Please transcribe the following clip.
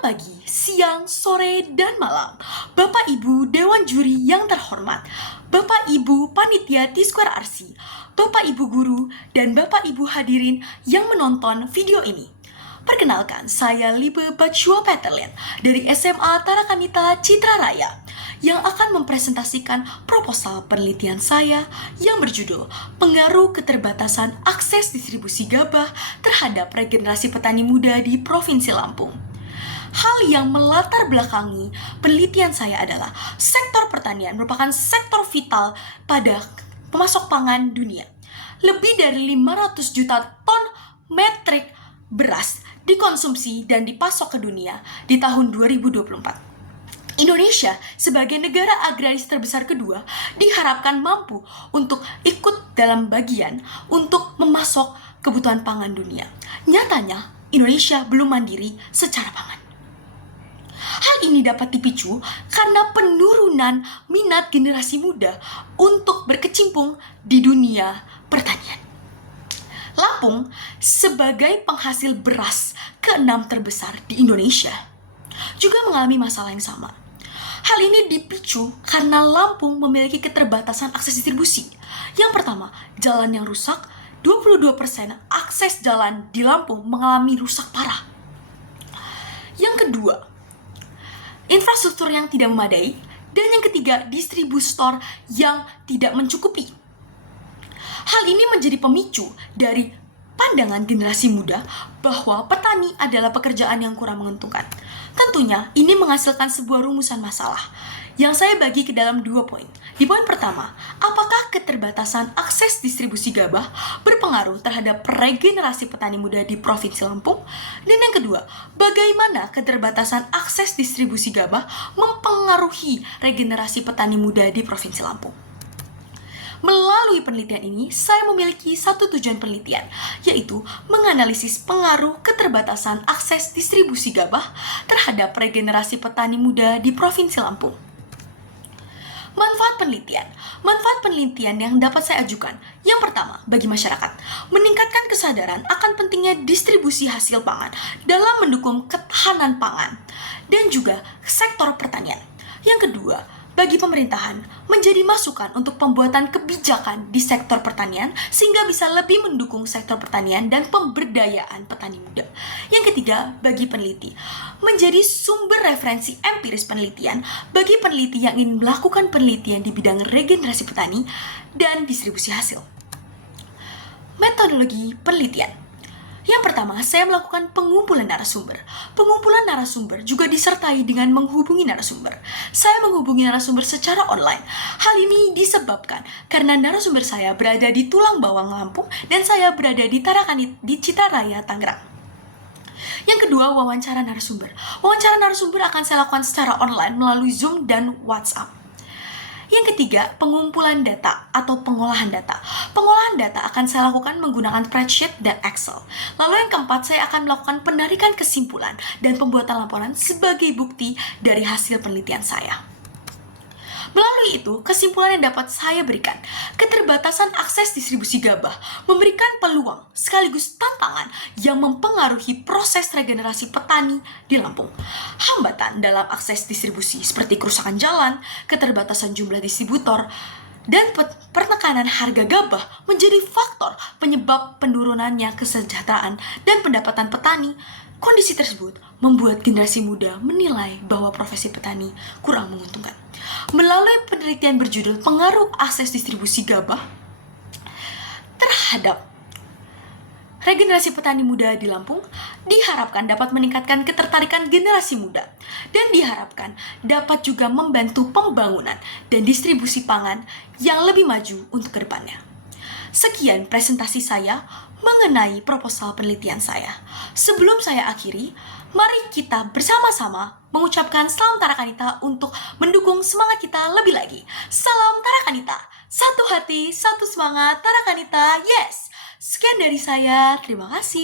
Selamat pagi, siang, sore, dan malam. Bapak Ibu Dewan Juri yang terhormat, Bapak Ibu Panitia T-Square RC, Bapak Ibu Guru, dan Bapak Ibu hadirin yang menonton video ini. Perkenalkan, saya Libe Bachua Peterlian dari SMA Tarakanita Citra Raya yang akan mempresentasikan proposal penelitian saya yang berjudul Pengaruh Keterbatasan Akses Distribusi Gabah terhadap Regenerasi Petani Muda di Provinsi Lampung. Hal yang melatar belakangi penelitian saya adalah sektor pertanian merupakan sektor vital pada pemasok pangan dunia. Lebih dari 500 juta ton metrik beras dikonsumsi dan dipasok ke dunia di tahun 2024. Indonesia sebagai negara agraris terbesar kedua diharapkan mampu untuk ikut dalam bagian untuk memasok kebutuhan pangan dunia. Nyatanya, Indonesia belum mandiri secara pangan. Hal ini dapat dipicu karena penurunan minat generasi muda untuk berkecimpung di dunia pertanian. Lampung sebagai penghasil beras ke-6 terbesar di Indonesia juga mengalami masalah yang sama. Hal ini dipicu karena Lampung memiliki keterbatasan akses distribusi. Yang pertama, jalan yang rusak. 22% akses jalan di Lampung mengalami rusak parah. Yang kedua, infrastruktur yang tidak memadai. Dan yang ketiga, distributor yang tidak mencukupi. Hal ini menjadi pemicu dari pandangan generasi muda bahwa petani adalah pekerjaan yang kurang menguntungkan. Tentunya, ini menghasilkan sebuah rumusan masalah yang saya bagi ke dalam 2 poin. Di poin pertama, apakah keterbatasan akses distribusi gabah berpengaruh terhadap regenerasi petani muda di Provinsi Lampung? Dan yang kedua, bagaimana keterbatasan akses distribusi gabah mempengaruhi regenerasi petani muda di Provinsi Lampung? Melalui penelitian ini, saya memiliki satu tujuan penelitian, yaitu menganalisis pengaruh keterbatasan akses distribusi gabah terhadap regenerasi petani muda di Provinsi Lampung. Manfaat penelitian yang dapat saya ajukan. Yang pertama, bagi masyarakat, meningkatkan kesadaran akan pentingnya distribusi hasil pangan dalam mendukung ketahanan pangan dan juga sektor pertanian. Yang kedua, bagi pemerintahan, menjadi masukan untuk pembuatan kebijakan di sektor pertanian sehingga bisa lebih mendukung sektor pertanian dan pemberdayaan petani muda. Yang ketiga, bagi peneliti, menjadi sumber referensi empiris penelitian bagi peneliti yang ingin melakukan penelitian di bidang regenerasi petani dan distribusi hasil. Metodologi penelitian. Yang pertama, saya melakukan pengumpulan narasumber. Pengumpulan narasumber juga disertai dengan menghubungi narasumber. Saya menghubungi narasumber secara online. Hal ini disebabkan karena narasumber saya berada di Tulang Bawang, Lampung, dan saya berada di Citra Raya, Tangerang. Yang kedua, wawancara narasumber. Wawancara narasumber akan saya lakukan secara online melalui Zoom dan WhatsApp. Yang ketiga, pengumpulan data atau pengolahan data. Pengolahan data akan saya lakukan menggunakan spreadsheet dan Excel. Lalu yang keempat, saya akan melakukan penarikan kesimpulan dan pembuatan laporan sebagai bukti dari hasil penelitian saya. Melalui itu, kesimpulan yang dapat saya berikan, keterbatasan akses distribusi gabah memberikan peluang sekaligus tantangan yang mempengaruhi proses regenerasi petani di Lampung. Hambatan dalam akses distribusi seperti kerusakan jalan, keterbatasan jumlah distributor, dan penekanan harga gabah menjadi faktor penyebab penurunannya kesejahteraan dan pendapatan petani. Kondisi tersebut membuat generasi muda menilai bahwa profesi petani kurang menguntungkan. Melalui penelitian berjudul Pengaruh Akses Distribusi Gabah terhadap regenerasi petani muda di Lampung, diharapkan dapat meningkatkan ketertarikan generasi muda dan diharapkan dapat juga membantu pembangunan dan distribusi pangan yang lebih maju untuk kedepannya. Sekian presentasi saya mengenai proposal penelitian saya. Sebelum saya akhiri, mari kita bersama-sama mengucapkan salam Tarakanita untuk mendukung semangat kita lebih lagi. Salam Tarakanita, satu hati, satu semangat Tarakanita, yes! Sekian dari saya, terima kasih.